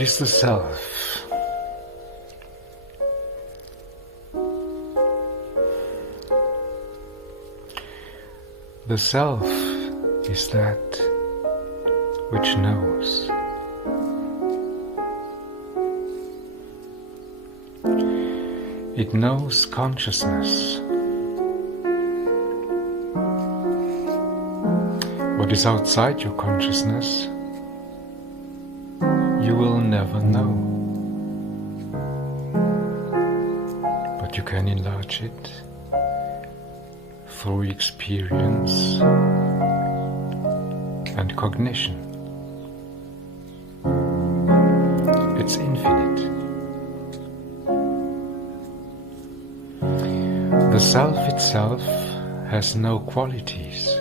What is the self? The self is that which knows. It knows consciousness. What is outside your consciousness, you will never know. But you can enlarge it through experience and cognition. It's infinite. The self itself has no qualities.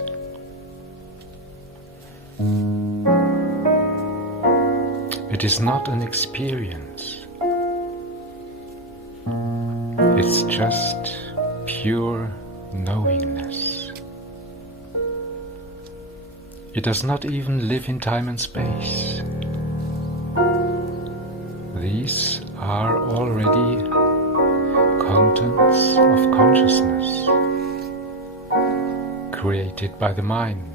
It is not an experience. It's just pure knowingness. It does not even live in time and space. These are already contents of consciousness, created by the mind.